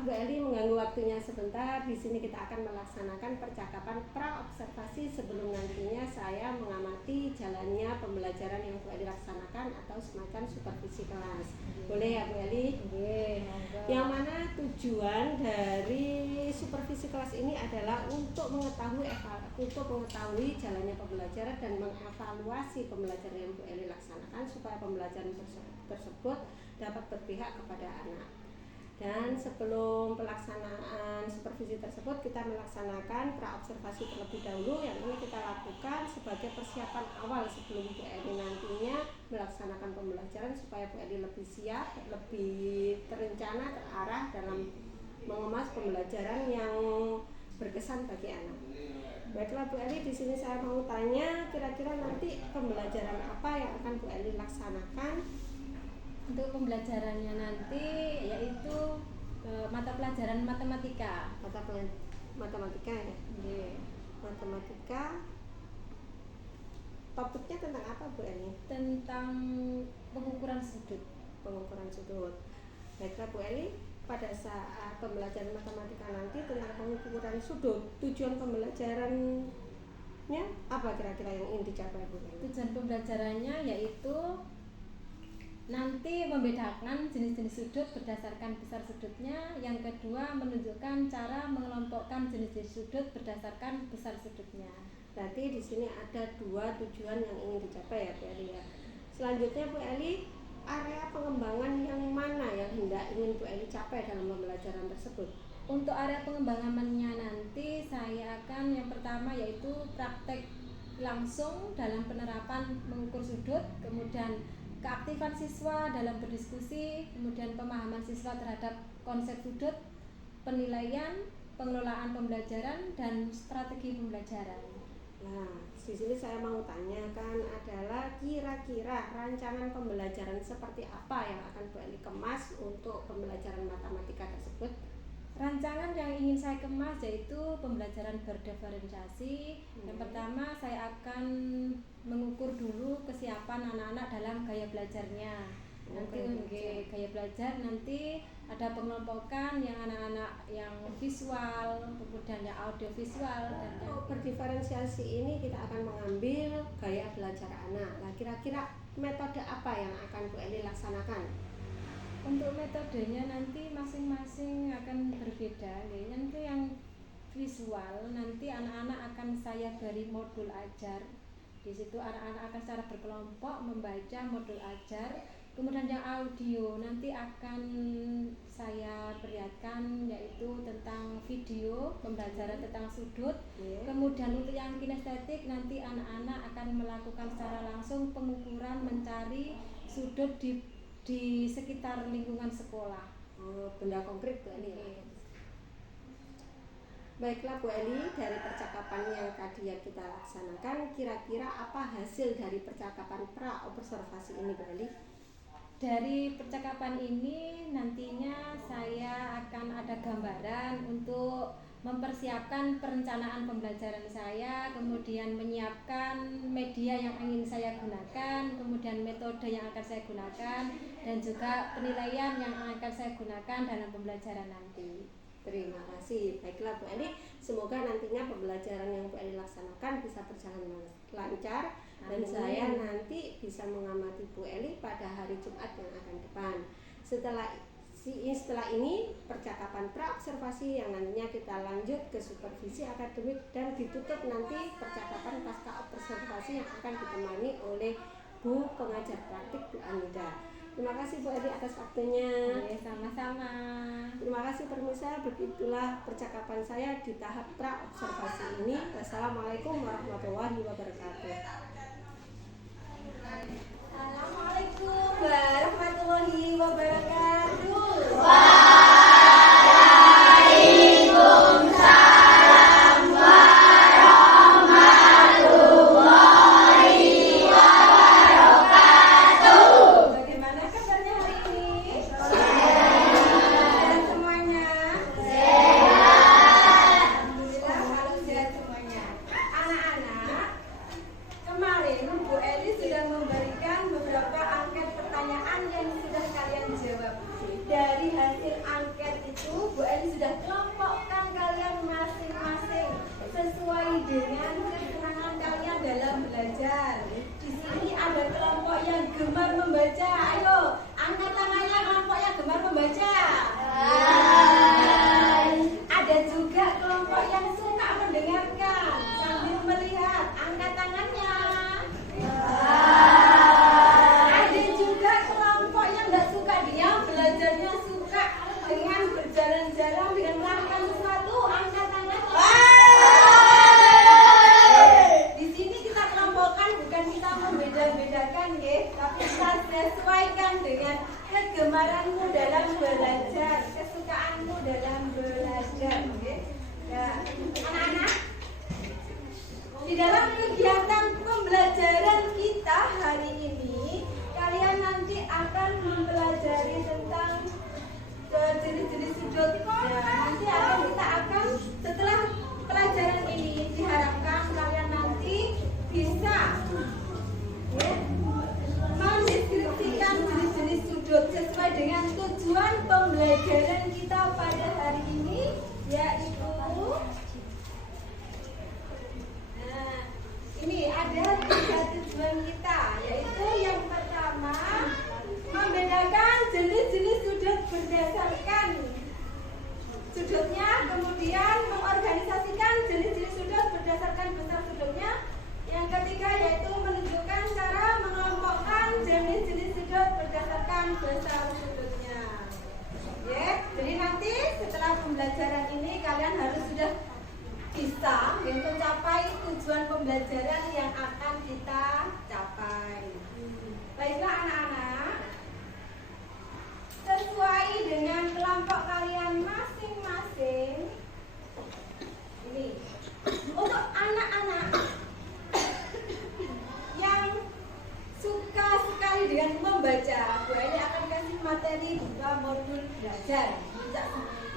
maaf Bu Eli mengganggu waktunya sebentar. Di sini kita akan melaksanakan percakapan pra-observasi sebelum nantinya saya mengamati jalannya pembelajaran yang Bu Eli laksanakan atau semacam supervisi kelas. Boleh ya Bu Eli? Yang mana tujuan dari supervisi kelas ini adalah untuk mengetahui jalannya pembelajaran dan mengevaluasi pembelajaran yang Bu Eli laksanakan supaya pembelajaran tersebut dapat berpihak kepada anak. Dan sebelum pelaksanaan supervisi tersebut, kita melaksanakan pra-observasi terlebih dahulu yang ini kita lakukan sebagai persiapan awal sebelum Bu Eli nantinya melaksanakan pembelajaran supaya Bu Eli lebih siap, lebih terencana, terarah dalam mengemas pembelajaran yang berkesan bagi anak. Baiklah Bu Eli, di sini saya mau tanya kira-kira nanti pembelajaran apa yang akan Bu Eli laksanakan? Untuk pembelajarannya nanti yaitu mata pelajaran matematika. Matematika ya? Matematika. Topiknya tentang apa Bu Eli? Tentang pengukuran sudut. Baiklah Bu Eli, pada saat pembelajaran matematika nanti tentang pengukuran sudut, tujuan pembelajarannya apa kira-kira yang ingin dicapai Bu Eli? Tujuan pembelajarannya yaitu nanti membedakan jenis-jenis sudut berdasarkan besar sudutnya. Yang kedua, menunjukkan cara mengelompokkan jenis-jenis sudut berdasarkan besar sudutnya. Berarti di sini ada dua tujuan yang ingin dicapai ya Bu Eli ya. Selanjutnya Bu Eli, area pengembangan yang mana yang hendak ingin Bu Eli capai dalam pembelajaran tersebut? Untuk area pengembangannya nanti saya akan yang pertama yaitu praktek langsung dalam penerapan mengukur sudut, kemudian keaktifan siswa dalam berdiskusi, kemudian pemahaman siswa terhadap konsep sudut, penilaian, pengelolaan pembelajaran, dan strategi pembelajaran. Nah, di sini saya mau tanyakan adalah kira-kira rancangan pembelajaran seperti apa yang akan Bu Eli kemas untuk pembelajaran matematika tersebut? Rancangan yang ingin saya kemas yaitu pembelajaran berdiferensiasi. Yang pertama, saya akan mengukur dulu kesiapan anak-anak dalam gaya belajarnya. Gaya belajar nanti ada pengelompokan yang anak-anak yang visual, kemudian yang audio visual dan berdiferensiasi ini kita akan mengambil gaya belajar anak. Nah, kira-kira metode apa yang akan Bu Eli laksanakan? Untuk metodenya nanti masing-masing akan berbeda. Nanti yang visual nanti anak-anak akan saya beri modul ajar. Di situ anak-anak akan secara berkelompok membaca modul ajar. Kemudian yang audio nanti akan saya perlihatkan yaitu tentang video pembelajaran tentang sudut. Kemudian untuk yang kinestetik nanti anak-anak akan melakukan secara langsung pengukuran mencari sudut di sekitar lingkungan sekolah. Benda konkret Bu Eli. Baiklah Bu Eli, dari percakapan yang tadi yang kita laksanakan, kira-kira apa hasil dari percakapan pra-observasi ini Bu Eli? Dari percakapan ini nantinya saya akan ada gambaran untuk mempersiapkan perencanaan pembelajaran saya, kemudian menyiapkan media yang ingin saya gunakan, kemudian metode yang akan saya gunakan, dan juga penilaian yang akan saya gunakan dalam pembelajaran nanti. Terima kasih. Baiklah Bu Eli, semoga nantinya pembelajaran yang Bu Eli laksanakan bisa berjalan lancar. Dan saya nanti bisa mengamati Bu Eli pada hari Jumat yang akan depan. Setelah ini percakapan pra-observasi yang nantinya kita lanjut ke supervisi akademik dan ditutup nanti percakapan pasca observasi yang akan ditemani oleh Bu pengajar praktik Bu Anida. Terima kasih Bu Eli atas waktunya. Sama-sama. Terima kasih permisa. Begitulah percakapan saya di tahap pra-observasi ini. Wassalamualaikum warahmatullahi wabarakatuh. Assalamualaikum warahmatullahi wabarakatuh. Waalaikumsalam warahmatullahi wabarakatuh. Bagaimana kabarnya hari ini? Sehat semuanya? Sehat. Alhamdulillah kalau sehat semuanya. Anak-anak, kemarin Bu Eli sudah memberikan beberapa angket pertanyaan yang sudah kalian jawab. Dari hasil ada kelompok yang gemar membaca? Ayo, angkat tangannya kelompok yang gemar membaca. Ada juga kelompok yang suka mendengarkan sambil melihat. Angkat tangannya. Ada juga kelompok yang nggak suka diam, belajarnya suka dengan berjalan-jalan, dengan melakukan sesuatu. Angkat tangannya. Di sini kita kelompokkan, bukan kita membeda-bedakan, ya, tapi kita sesuaikan dengan kegemaranmu dalam belajar, kesukaanmu dalam belajar. Ya. Nah, anak-anak, di dalam kegiatan pembelajaran kita hari ini, kalian nanti akan mempelajari tentang jenis-jenis sudut. Nanti kita akan setelah pelajaran ini diharapkan kalian nanti bisa mendeskripsikan jenis-jenis sudut sesuai dengan tujuan pembelajaran kita pada hari ini, yaitu ini ada 3 tujuan kita, yaitu yang pertama membedakan jenis-jenis sudut berdasarkan sudutnya, kemudian mengorganisasikan jenis-jenis sudut berdasarkan besar sudutnya. Yang ketiga yaitu menunjukkan cara mengelompokkan jenis-jenis sudut berdasarkan besar sudutnya. Ya, jadi nanti setelah pembelajaran ini kalian harus sudah bisa mencapai tujuan pembelajaran yang akan kita capai. Baiklah anak-anak, sesuai dengan kelompok kalian masing-masing. Ini untuk anak-anak yang suka sekali dengan membaca, Bu Eli akan kasih materi 2 modul belajar.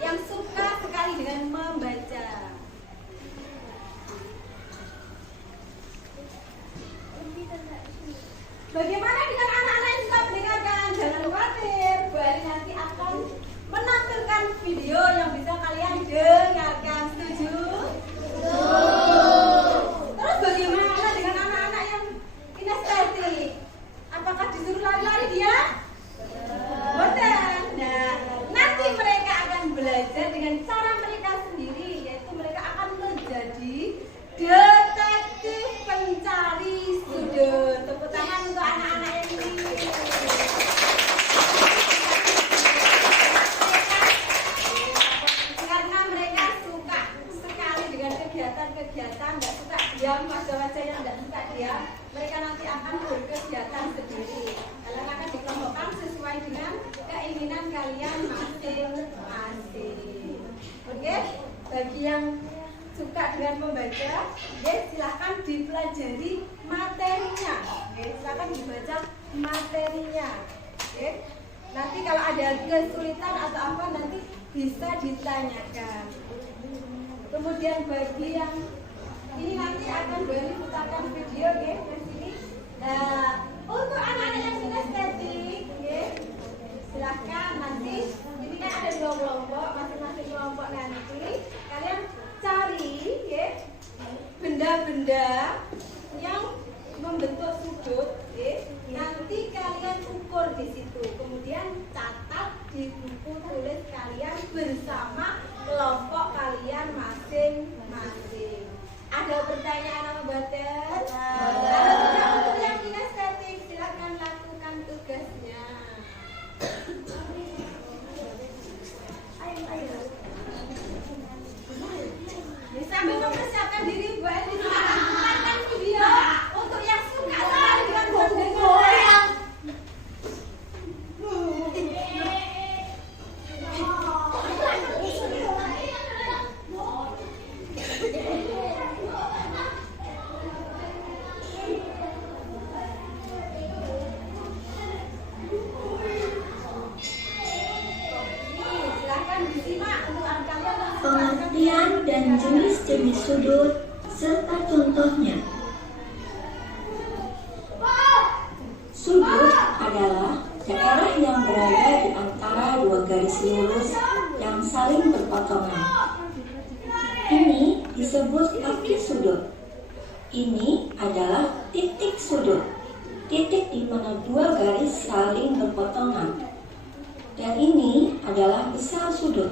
Yang suka sekali dengan membaca. Bagaimana dengan anak-anak yang suka mendengarkan? Jangan khawatir, Bu Eli nanti akan menampilkan video yang bisa kalian dengarkan. Setuju? Terus bagaimana dengan anak-anak yang kinestetik? Apakah disuruh lari-lari dia? Betul. Nah, nanti mereka akan belajar dengan cara mereka sendiri, yaitu mereka akan menjadi detektif pencari sudut. Tepuk tangan untuk anak-anak yang ini. Karena mereka suka sekali dengan kegiatan-kegiatan, nggak suka diam, wajah-wajah yang nggak suka diam, mereka nanti akan berkegiatan sendiri. Kalian akan dikelompokkan sesuai dengan keinginan kalian masing-masing. Oke? Bagi yang suka dengan membaca, ya silahkan dipelajari materinya. Oke, silahkan dibaca materinya. Oke. Nanti kalau ada kesulitan atau apa nanti bisa ditanyakan. Kemudian bagi yang ini nanti akan beri putarkan video, ya, ke sini. Nah, untuk anak-anak yang kinestetik, ya, silahkan nanti ini kan ada 2 kelompok, masing-masing kelompok nanti kalian cari, ya, benda-benda yang membentuk sudut, ya. Nanti kalian ukur di situ, kemudian catat di buku tulis kalian bersama kelompok kalian masing-masing. Ada pertanyaan apa Bater? Kalau tidak untuk yang kinestetik silakan lakukan tugasnya. Ayo. Sambil mempersiapkan diri, Bu Eli akan video untuk yang suka sekali dengan mendengar. Pengertian dan jenis-jenis sudut serta contohnya. Sudut adalah daerah yang berada di antara 2 garis lurus yang saling berpotongan. Ini disebut kaki sudut. Ini adalah titik sudut. titik di mana dua garis saling berpotongan. Dan ini adalah besar sudut.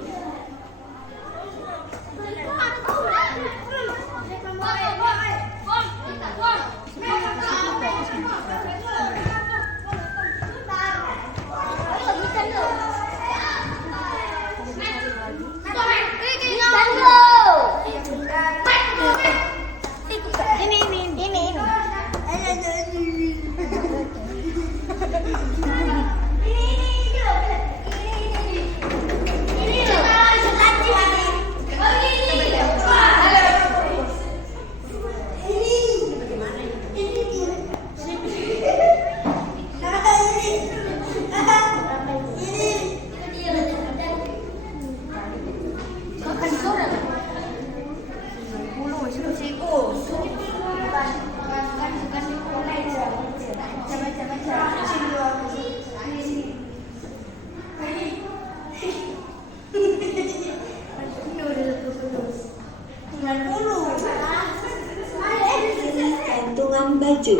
Gantungan baju.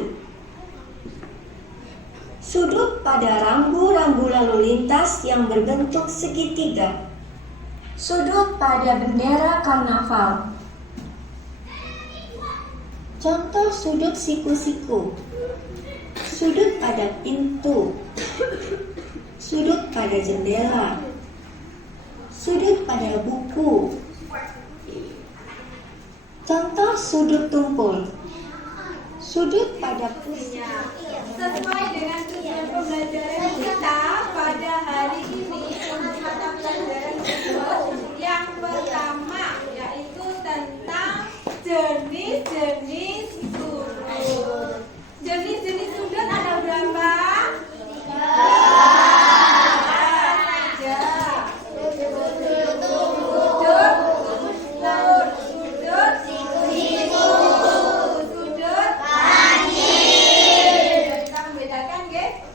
Sudut pada rambu-rambu lalu lintas yang berbentuk segitiga. Sudut pada bendera karnaval. Contoh sudut siku-siku. Sudut pada pintu. Sudut pada jendela. Sudut pada buku. Contoh sudut tumpul. Sudut pada kursi. Sesuai dengan tujuan pembelajaran kita pada hari ini untuk mata pelajaran yang pertama yaitu tentang jenis-jenis sudut. Jenis-jenis sudut ada berapa?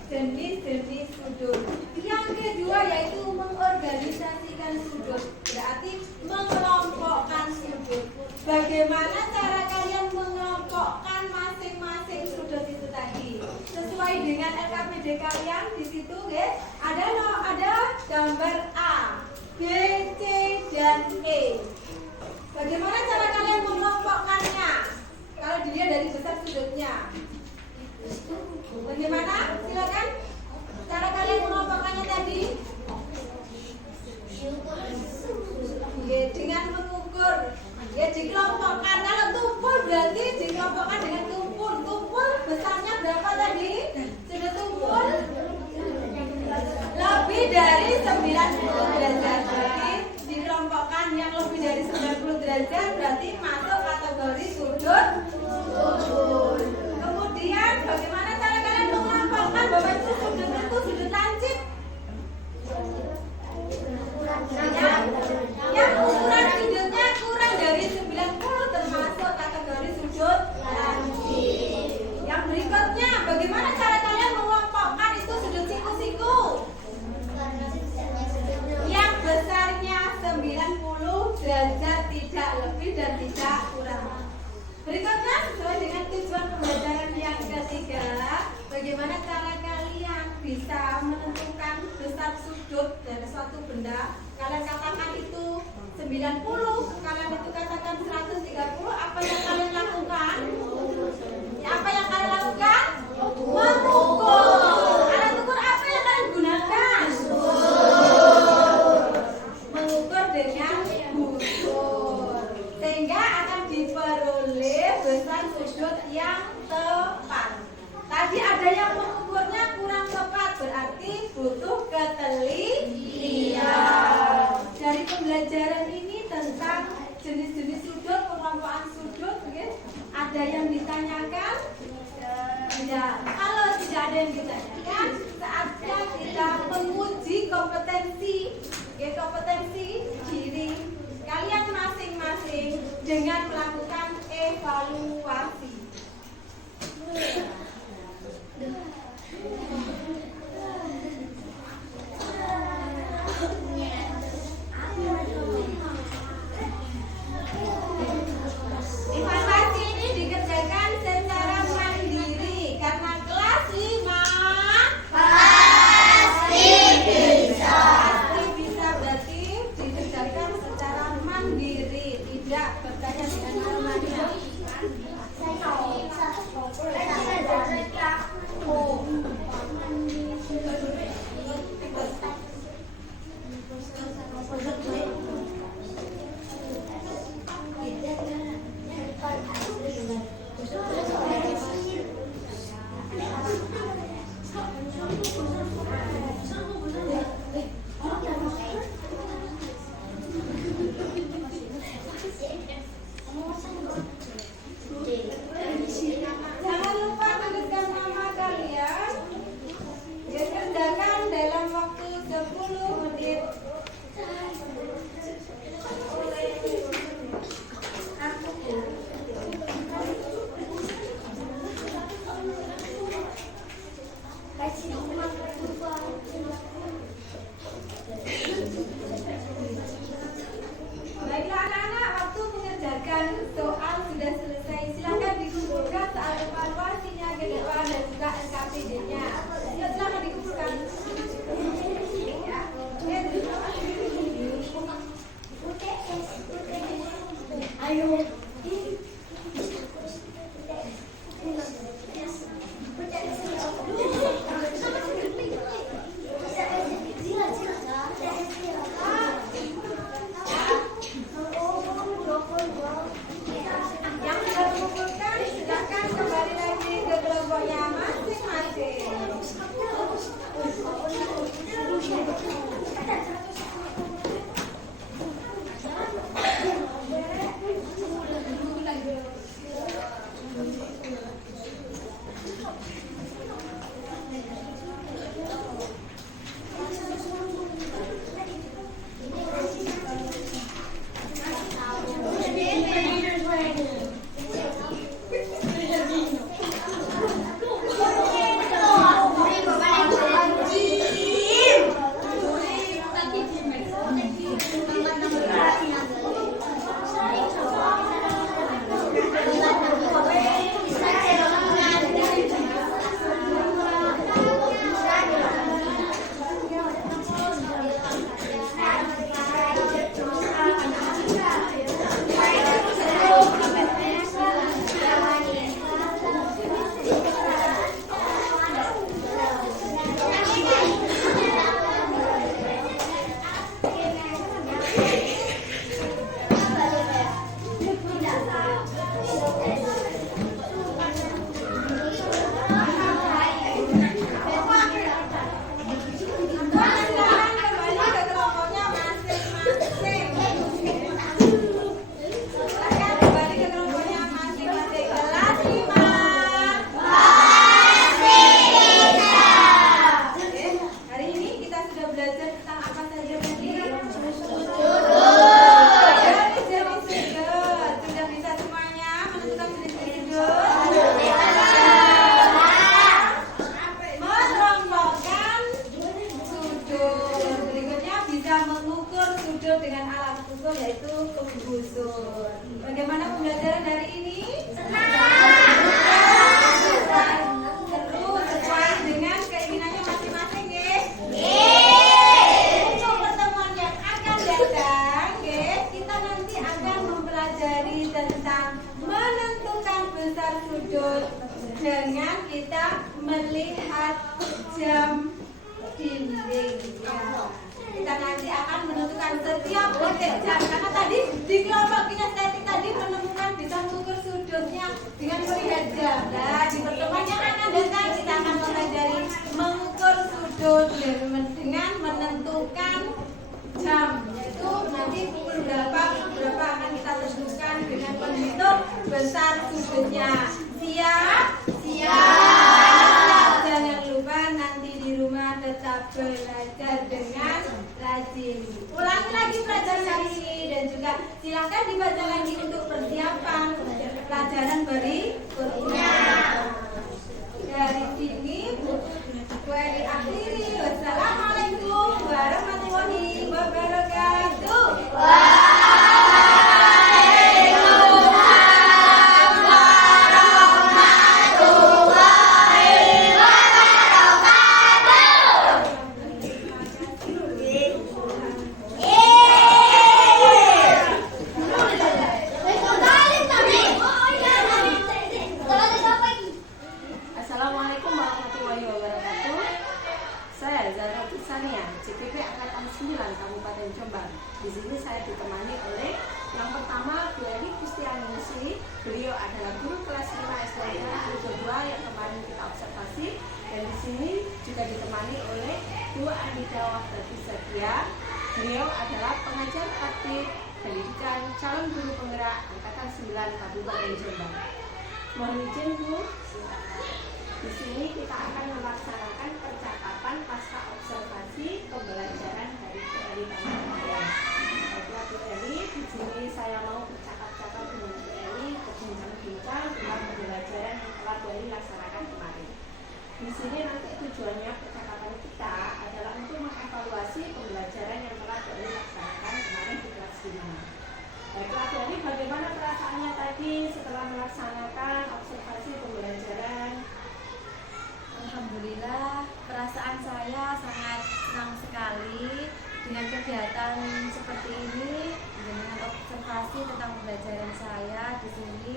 Jenis-jenis sudut. Yang kedua yaitu mengorganisasikan sudut, berarti mengelompokkan sudut. Bagaimana cara kalian mengelompokkan masing-masing sudut itu tadi? Sesuai dengan LKPD kalian di situ, guys, ada gambar A, B, C, dan E. Bagaimana cara kalian mengelompokkannya? Kalau dilihat dari besar sudutnya. Bagaimana? Silakan. Cara kalian mengelompokkannya tadi? Dengan mengukur. Dikelompokkan. Kalau tumpul berarti dikelompokkan dengan tumpul. Tumpul besarnya berapa tadi? Sudah tumpul? Lebih dari 90 derajat. Berarti dikelompokkan yang lebih dari 90 derajat berarti masuk kategori sudut. Kemudian bagaimana cara kalian mengelompokkan bahwa itu sudut lancip? Yang ukuran sudutnya kurang dari 90 termasuk kategori sudut lancip. Yang berikutnya, bagaimana cara kalian mengelompokkan itu sudut siku-siku? Yang besarnya 90 derajat, tidak lebih dan tidak kurang. Berikutnya, sesuai dengan tujuan pembelajaran yang ketiga, bagaimana cara kalian bisa menentukan besar sudut dari suatu benda? Kalian katakan itu 90, kalian itu katakan 130, apa yang kalian lakukan? Ya, apa yang kalian lakukan? Mengukur. Alat ukur apa yang kalian gunakan? Mengukur dengan ukur, sehingga akan diperoleh besar sudut yang tepat. Tadi ada yang mengukurnya kurang tepat, berarti butuh ketelitian. Dari pembelajaran ini tentang jenis-jenis sudut, pengelompokan sudut, okay? Ada yang ditanyakan? Ya, kalau tidak ada yang ditanyakan, saatnya kita menguji kompetensi, okay? Kompetensi diri kalian masing-masing dengan melakukan evaluasi. Evaluasi ini dikerjakan secara mandiri karena kelas Yang sudah mengumpulkan silakan kembali lagi ke kelompoknya masing-masing. dengan kita melihat jam dindingnya. Kita nanti akan menentukan setiap detik jam, karena tadi di kelompok kinestetik tadi menemukan bisa mengukur sudutnya dengan melihat jam. Nah, di pertemuan yang akan datang kita akan mempelajari mengukur sudut dengan menentukan jam, yaitu nanti pukul berapa akan kita tentukan dengan menghitung besar sudutnya. Siap? Siap. Jangan lupa nanti di rumah tetap belajar dengan rajin. Ulangi lagi pelajaran hari ini dan juga silakan dibaca lagi untuk persiapan pelajaran berikutnya. Dari sini Bu Eli akhiri. Wassalamualaikum warahmatullahi wabarakatuh. Assalamualaikum warahmatullahi wabarakatuh. Saya Zara Tisania, CPP Angkatan 9 Kabupaten Jombang. Di sini saya ditemani oleh yang pertama Bu Eli Kustianingsi. Beliau adalah guru kelas 5 SDN Negeri kedua yang kemarin kita observasi. Dan di sini juga ditemani oleh Bu Andika Wahdati Setia. Beliau adalah pengajar praktik pendidikan calon guru penggerak Angkatan 9 Kabupaten Jombang. Mohon izin Bu. Di sini kita akan melaksanakan percakapan pasca observasi pembelajaran dari Bu Eli tanggal kemarin. Baiklah Bu Eli, di sini saya mau bercakap-cakap dengan Bu Eli, berbincang-bincang tentang pembelajaran yang telah Bu Eli laksanakan kemarin. Di sini nanti tujuannya percakapan kita adalah untuk mengevaluasi pembelajaran yang telah Bu Eli laksanakan kemarin di kelas 5. Baiklah Bu Eli, bagaimana perasaannya tadi setelah melaksanakan observasi pembelajaran? Alhamdulillah, perasaan saya sangat senang sekali dengan kegiatan pembelajaran saya di sini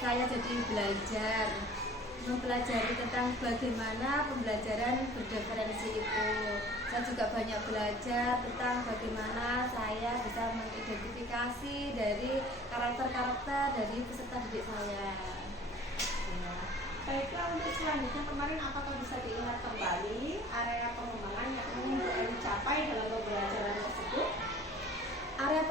saya jadi belajar mempelajari tentang bagaimana pembelajaran berdiferensi itu. Saya juga banyak belajar tentang bagaimana saya bisa mengidentifikasi dari karakter-karakter dari peserta didik saya. Ya. Baiklah, untuk selanjutnya kemarin apakah bisa diingat kembali area pengembangan yang ingin dicapai dalam pembelajaran tersebut? Area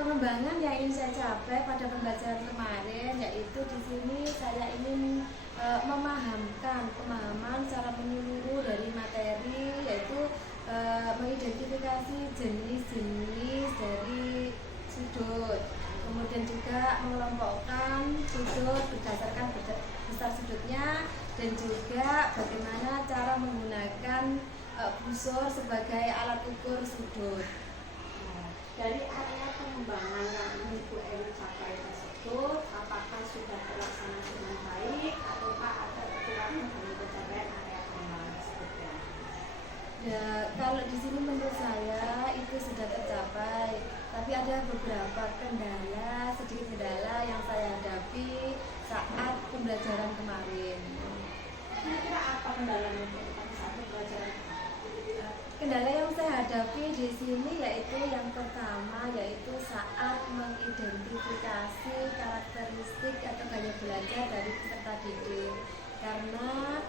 pengembangan yang ingin saya capai pada pembelajaran kemarin yaitu di sini saya ingin memahamkan pemahaman secara menyeluruh dari materi, yaitu mengidentifikasi jenis-jenis dari sudut, kemudian juga mengelompokkan sudut berdasarkan besar sudutnya, dan juga bagaimana cara menggunakan busur sebagai alat ukur sudut. Dari area pengembangan yang ingin Bu Eni capai tersebut, apakah sudah terlaksana dengan baik ataukah ada kekurangan dalam pencapaian area pengembangan tersebut? Ya, kalau di sini menurut saya itu sudah tercapai, tapi ada beberapa sedikit kendala yang saya hadapi saat pembelajaran kemarin. Kira-kira apa kendalanya pada saat pembelajaran? Kendala yang saya hadapi di sini yaitu yang pertama yaitu saat mengidentifikasi karakteristik atau gaya belajar dari peserta didik, karena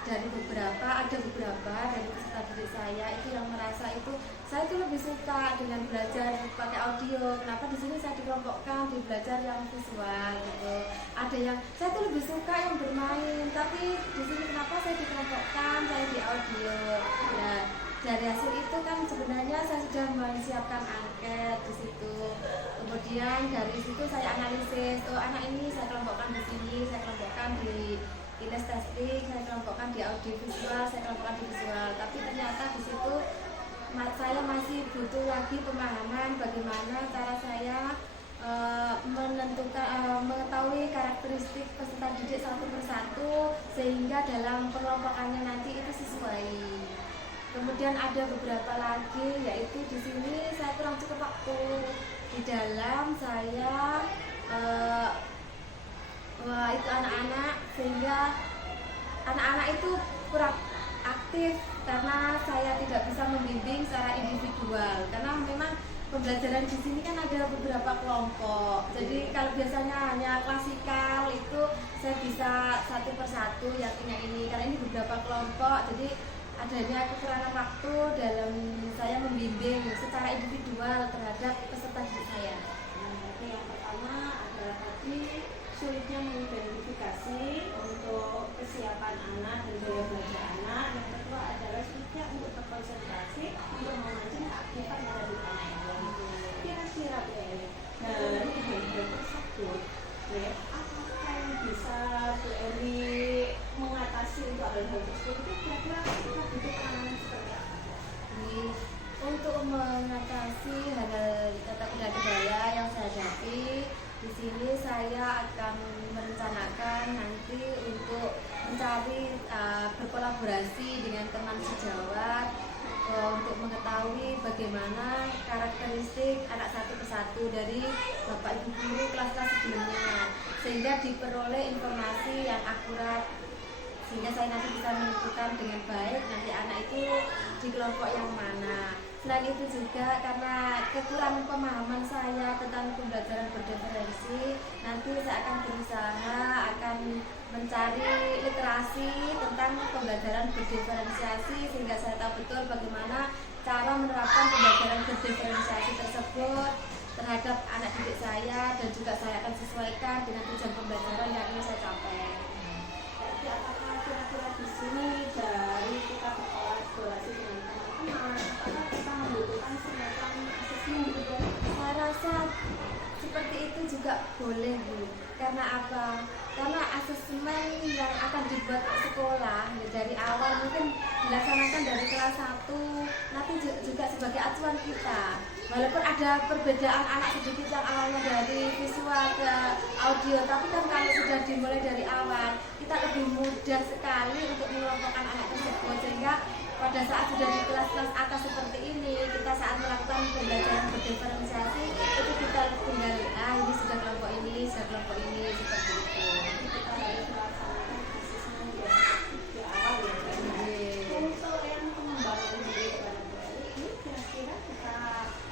ada beberapa dari peserta didik saya itu yang merasa itu saya itu lebih suka dengan belajar pakai audio. Kenapa di sini saya dikelompokkan di belajar yang visual gitu. Ada yang saya tuh lebih suka yang bermain, tapi di sini kenapa saya dikelompokkan saya di audio. Nah, dari hasil itu kan sebenarnya saya sudah menyiapkan angket di situ. Kemudian dari situ saya analisis, anak ini saya kelompokkan di sini, saya kelompokkan di kinestetik, saya kelompokkan di audio visual, saya kelompokkan di visual. Tapi ternyata di situ saya masih butuh lagi pemahaman bagaimana cara saya mengetahui karakteristik peserta didik satu persatu sehingga dalam pengelompokannya nanti itu sesuai. Kemudian ada beberapa lagi yaitu di sini saya kurang cukup waktu di dalam saya itu anak-anak, sehingga anak-anak itu kurang aktif karena saya tidak bisa membimbing secara individual, karena memang pembelajaran di sini kan ada beberapa kelompok. Jadi kalau biasanya hanya klasikal itu saya bisa satu persatu yang ini, karena ini beberapa kelompok, jadi adanya kekurangan waktu dalam saya membimbing secara individual terhadap peserta didik saya. Jadi yang pertama adalah tadi sulitnya mengidentifikasi untuk kesiapan anak dan gaya belajar anak. Yang kedua adalah sulitnya untuk berkonsentrasi untuk memancing keaktifan yang ada di anak. Kira-kira Bu Eni, dari hal-hal tersebut, apakah yang bisa Bu Eni mengatasi untuk hal-hal tersebut? Itu kira-kira kita butuh penanganan seperti apa? Untuk mengatasi hal-hal tata kendala yang saya hadapi, di sini saya akan merencanakan nanti untuk mencari berkolaborasi dengan teman sejawat untuk mengetahui bagaimana karakteristik anak satu persatu dari bapak ibu guru kelas-kelas sebelumnya, sehingga diperoleh informasi yang akurat, sehingga saya nanti bisa menentukan dengan baik nanti anak itu di kelompok yang mana. Selain itu juga karena kekurangan pemahaman saya tentang pembelajaran berdiferensi, nanti saya akan berusaha mencari literasi tentang pembelajaran berdiferensiasi sehingga saya tahu betul bagaimana cara menerapkan pembelajaran berdiferensiasi tersebut terhadap anak didik saya, dan juga saya akan sesuaikan dengan tujuan pembelajaran yang ingin saya capai. Jadi apakah kira-kira di sini dari kita berkolaborasi dengan teman-teman, apakah kita membutuhkan semacam asesmen gitu? Saya rasa seperti itu juga boleh, Bu. Karena apa? Karena asesmen yang akan dibuat sekolah dari awal mungkin dilaksanakan dari kelas 1, nanti juga sebagai acuan kita. Walaupun ada perbedaan anak sedikit yang awalnya dari visual ke audio, tapi kan kalau sudah dimulai dari awal, kita lebih mudah sekali untuk mengelompokkan anak tersebut, sehingga pada saat sudah di kelas-kelas atas seperti ini, kita saat melakukan pembelajaran berdiferensiasi itu kita tinggal bisa kelompok ini seperti itu. Kita harus melaksanakan prosesnya di awal ya. Untuk yang pengembangan diri kepada Bu Eli ini kira-kira kita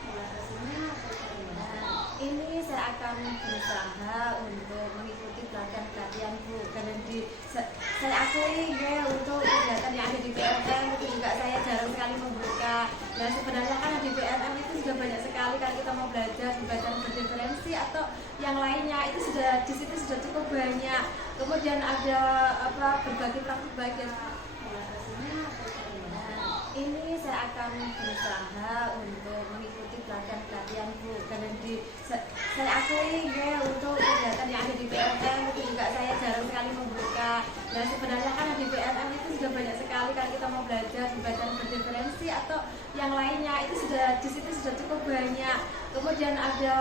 mengatasinya atau bagaimana? Ini saya akan berusaha untuk mengikuti pelatihan Bu, karena saya akui ya untuk kegiatan yang ada di PNM itu juga saya jarang sekali membuka. Nah sebenarnya kan di PNM itu sudah banyak sekali kalau kita mau belajar berdiferensi atau yang lainnya itu sudah di situ sudah cukup banyak. Kemudian ada berbagai praktik baik yang Mengatasinya atau bagaimana? ini saya akan berusaha untuk mengikuti pelatihan Bu, karena saya akui ya untuk kegiatan yang ada di PNM itu juga saya jarang sekali membuka. Nah sebenarnya kan di PNM itu sudah banyak sekali kalau kita mau belajar berdiferensi atau yang lainnya itu sudah di situ sudah cukup banyak. Kemudian ada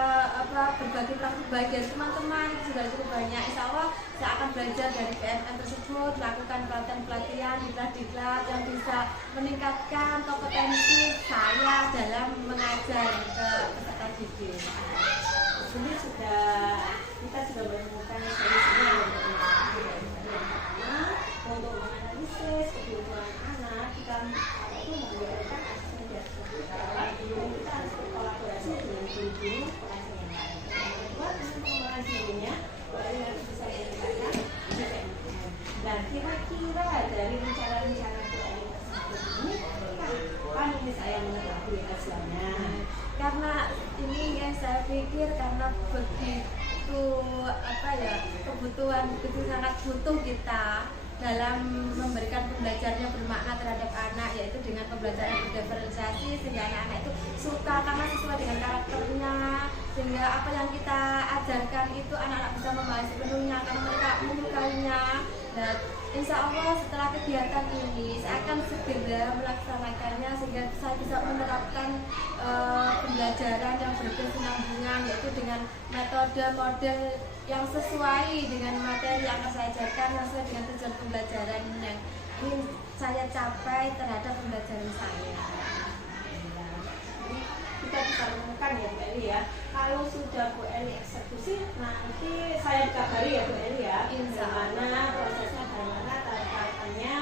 berbagai praktik baik dari teman-teman itu sudah cukup banyak. Insya Allah saya akan belajar dari PNM tersebut, melakukan pelatihan-pelatihan di diklat yang bisa meningkatkan kompetensi saya dalam mengajar ke peserta didik. Ini kita sudah menemukan solusinya untuk menganalisis kebutuhan anak. Kita membuatkan asesmen dari sekolah. Kita harus berkolaborasi dengan guru pengajar yang lain. Kedua, untuk pengembangan dirinya, Bu Eli harus bisa meningkatkan PNM. Dan kira-kira dari rencana-rencana Bu Eli tersebut ini, kapan ini saya mengetahui hasilnya? Karena ini yang saya pikir karena begitu kebutuhan begitu sangat butuh kita dalam memberikan pembelajaran yang bermakna terhadap anak, yaitu dengan pembelajaran berdiferensiasi sehingga anak-anak itu suka karena sesuai dengan karakternya, sehingga apa yang kita ajarkan itu anak-anak bisa memahami sepenuhnya karena mereka menyukainya. Dan insya Allah setelah kegiatan ini saya akan segera melaksanakannya sehingga saya bisa menerapkan pembelajaran yang berkesinambungan, yaitu dengan metode model yang sesuai dengan materi yang akan saya ajarkan, sesuai dengan tujuan pembelajaran yang ingin saya capai terhadap pembelajaran saya. Kita bisa menemukan ya Bu Eli ya, kalau sudah Bu Eli eksekusi nanti saya dikabari ya Bu Eli ya, bagaimana prosesnya, bagaimana tahapannya.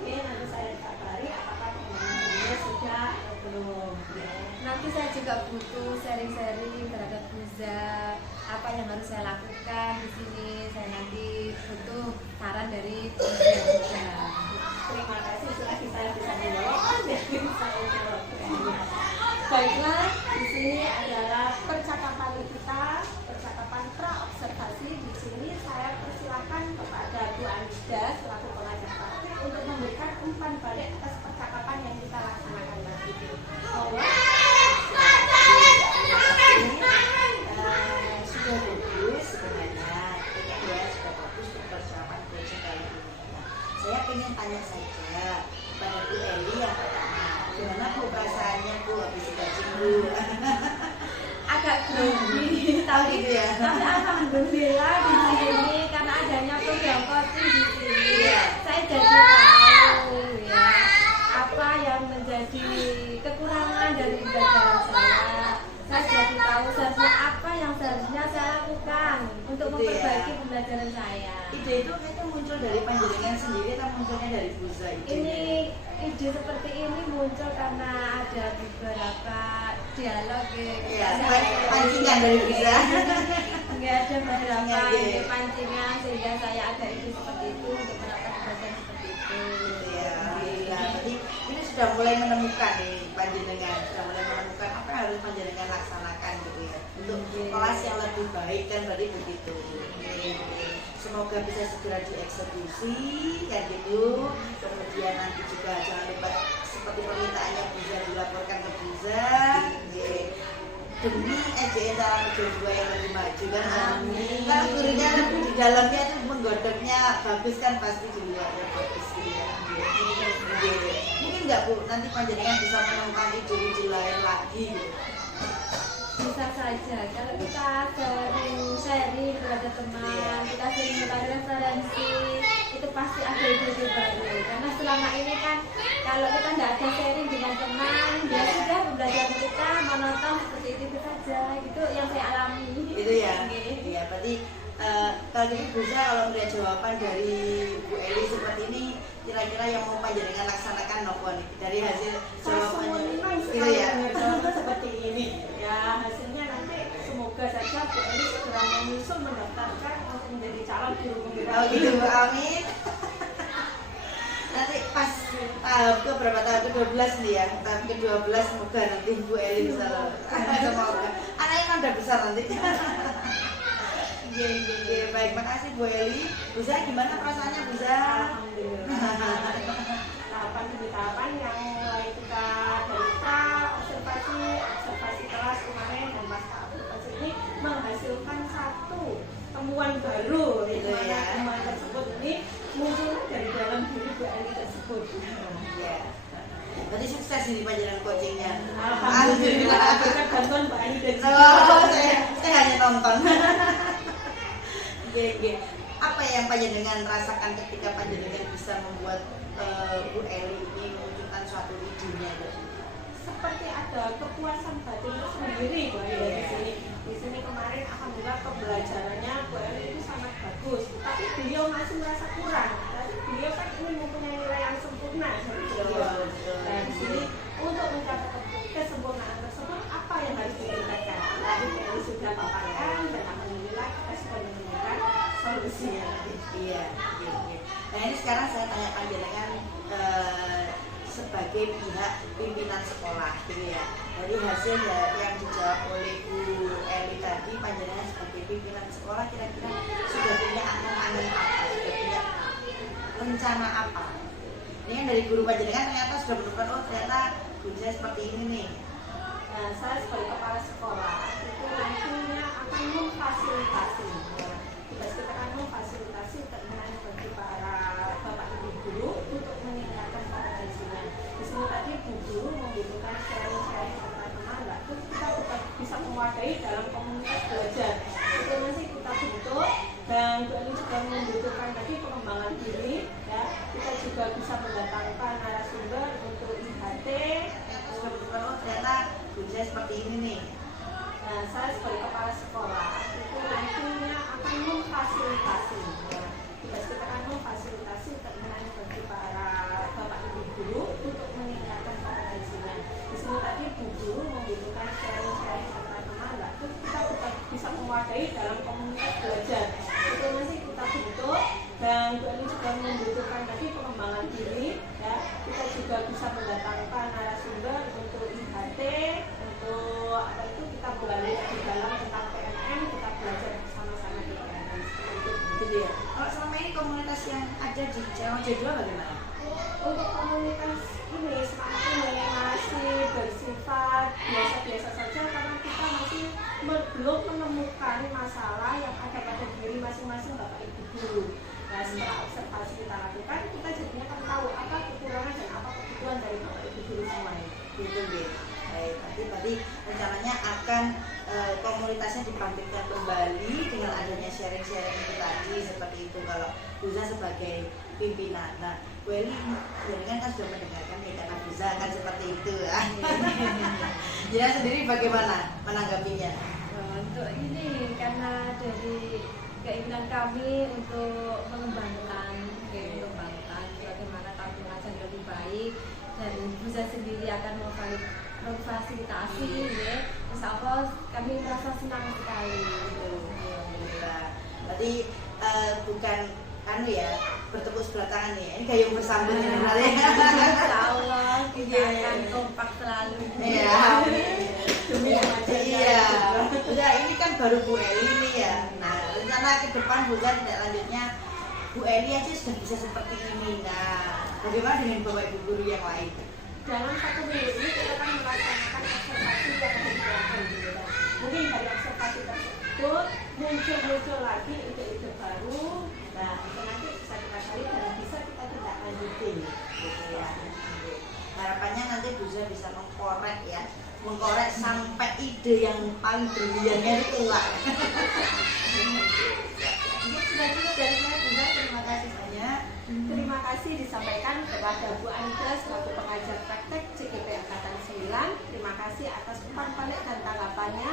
Oke, nanti saya dikabari apakah pengembangannya sudah atau belum. Nanti saya juga butuh sharing-sharing terhadap Buza, apa yang harus saya lakukan di sini. Saya nanti butuh saran dari Buza juga. Terima kasih selagi saya bisa menjawab dan saya jawab. Baiklah, di sini adalah percakapan kita, percakapan pra-observasi. Di sini saya persilakan kepada Bu Anida selaku pengajar praktik untuk memberikan umpan balik atas percakapan yang kita laksanakan tadi. Sudah bagus sebenarnya, ya sudah bagus untuk persiapan proyek kali ini. Saya ingin tanya saja kepada Bu Eli yang pertama, gimana Bu perasaannya Bu habis gaji Bu? Agak grogi, tapi alhamdulillah di sini karena adanya program coaching di sini, saya jadi tahu ya apa yang menjadi kekurangan dari pembelajaran saya. Saya jadi tahu seharusnya apa yang seharusnya saya lakukan untuk memperbaiki pembelajaran saya. Ide itu muncul dari panjenengan sendiri atau munculnya dari Buza itu? Ini ide seperti ini muncul karena ada beberapa dialog ya, pancingan dari Buza. Nggak ada beberapa ide pancingan sehingga saya ada ide seperti itu untuk menerapkan pembelajaran seperti itu. Ya, berarti ini sudah mulai menemukan nih panjenengan, sudah mulai menemukan apa yang harus panjenengan laksanakan gitu ya untuk kelas yang lebih baik kan berarti begitu. Semoga bisa segera dieksekusi kan gitu. Kemudian nanti juga jangan lupa seperti permintaannya bisa dilaporkan ke Buza demi SDN Salam Negeri 2 yang lebih maju kan. Amin. Kan gurunya lebih di dalamnya itu menggodoknya bagus kan, pasti di luarnya bagus gitu ya. Mungkin nggak Bu nanti panjenengan bisa menemukan ide-ide lain lagi gitu. Bisa saja kalau kita sering sharing kepada teman, kita sering mencari referensi, itu pasti ada ide-ide baru. Karena selama ini kan kalau kita tidak ada sharing dengan teman, ya sudah pembelajaran kita monoton seperti itu saja. Itu yang saya alami. Itu ya. Iya, berarti berarti kalau gitu Buza, kalau melihat jawaban dari Bu Eli seperti ini, kira-kira yang mau panjenengan laksanakan nopo nih dari hasil jawabannya gitu ya. Jawaban seperti ini ya, hasilnya nanti semoga saja Bu Eli segera menyusul mendaftarkan untuk menjadi calon guru pembina. Oh gitu Bu, amin. Nanti pas tahap ke berapa, tahap ke-12 nih ya, tahap ke-12 semoga nanti Bu Eli bisa lolos. Semoga anaknya kan udah besar nanti. Oke, baik, makasih Bu Eli. Buza, gimana perasaannya Buza? Tahapan demi tahapan yang mulai kita dari pra observasi kelas kemarin dan pasca observasi ini menghasilkan satu temuan baru, Gitu di mana ya. temuan tersebut ini muncul dari dalam diri Bu Eli tersebut. Ya. Berarti sukses ini panjenengan coachingnya. Alhamdulillah, berkat bantuan Bu Eli dan Oh, saya hanya nonton. Oke. Apa yang panjenengan rasakan ketika panjenengan bisa membuat Bu Eli ini menunjukkan suatu idenya tadi? seperti ada kepuasan batin tersendiri Bu Eli di sini. Di sini kemarin alhamdulillah pembelajarannya Bu Eli itu sangat bagus, tapi beliau masih merasa kurang. Tapi beliau kan ingin mempunyai nilai yang sempurna dari beliau. Nah, di sini untuk mencapai kesempurnaan tersebut apa yang harus ditingkatkan? Tadi Bu Eli sudah paparkan dan alhamdulillah kita sudah menemukan solusinya. Iya. Nah ini sekarang saya tanya panjenengan sebagai pihak pimpinan sekolah, gitu ya. Dari hasil yang dijawab oleh Bu Eli tadi, panjenengan sebagai pimpinan sekolah kira-kira sudah punya angan-angan apa? Sudah punya rencana apa? Ini kan dari guru panjenengan ternyata sudah menemukan, oh ternyata guru saya seperti ini nih. Nah, saya sebagai kepala sekolah itu nantinya akan memfasilitasi. Tugas kita akan memfasilitasi keinginan bagi para bapak ibu guru untuk meningkatkan kompetensinya. Di sini tadi bu guru membutuhkan sharing-sharing antara teman, itu kita tetap bisa mewadai dalam komunitas belajar. Itu nanti kita bentuk dan Bu Eli juga membutuhkan tadi pengembangan diri. Ya, kita juga bisa mendatangkan narasumber untuk IHT. Sudah menemukan, oh ternyata guru saya seperti ini nih. Nah, saya sebagai kepala sekolah itu nantinya akan memfasilitasi. Ya. Tugas kita akan memfasilitasi keinginan bagi para bapak ibu guru untuk meningkatkan kompetensinya. Di sini tadi bu guru membutuhkan sharing-sharing antara teman, itu kita tetap bisa mewadai dalam komunitas belajar. Itu nanti kita bentuk dan Bu Eli juga membutuhkan tadi pengembangan diri. Ya, kita juga bisa mendatangkan narasumber untuk IHT, untuk apa itu kita mulai di dalam tentang PNM, kita belajar bersama-sama di PNM seperti itu. Gitu ya. Kalau selama ini komunitas yang ada di Jawa Jadwal bagaimana? Untuk komunitas ini semangat ini masih bersifat biasa-biasa saja karena kita masih belum menemukan masalah yang ada pada diri masing-masing bapak ibu guru. Nah, setelah observasi kita lakukan, kita jadinya akan tahu apa kekurangan dan apa kebutuhan dari bapak ibu guru semuanya. Gitu gitu. Baik, berarti rencananya akan komunitasnya dibangkitkan kembali dengan adanya sharing-sharing itu tadi, seperti itu kalau Buza sebagai pimpinan. Nah, Bu Eli, kan sudah mendengarkan ya, karena Buza kan seperti itu. Jadi sendiri bagaimana menanggapinya? Untuk ini karena dari keinginan kami untuk mengembangkan bagaimana kami mengajar lebih baik dan bisa sendiri akan memfasilitasi, ya. Insya Allah kami merasa senang sekali. Alhamdulillah. Berarti bukan ya bertepuk sebelah tangan ya, ini gayung bersambut sebenarnya. Insya Allah kita akan kompak selalu. Iya. Demi remaja. Iya. Udah ini kan baru Bu Eli nih ya. Nah rencana ke depan Buza tidak lanjutnya Bu Eli aja sudah bisa seperti ini. Nah bagaimana dengan bapak ibu guru yang lain? Dalam satu minggu ini kita akan melaksanakan observasi yang ada di dalam pembelajaran. Mungkin dari observasi tersebut muncul lagi ide-ide baru. Nah, itu nanti bisa kita cari dan bisa kita tidak lanjutin. Gitu ya. Harapannya nanti Buza bisa mengkorek sampai ide yang paling briliannya itu keluar. Ini sudah cukup dari saya Buza, terima kasih banyak. Terima kasih disampaikan kepada Bu Anida selaku pengajar praktek CGP Angkatan 9. Terima kasih atas umpan balik dan tanggapannya.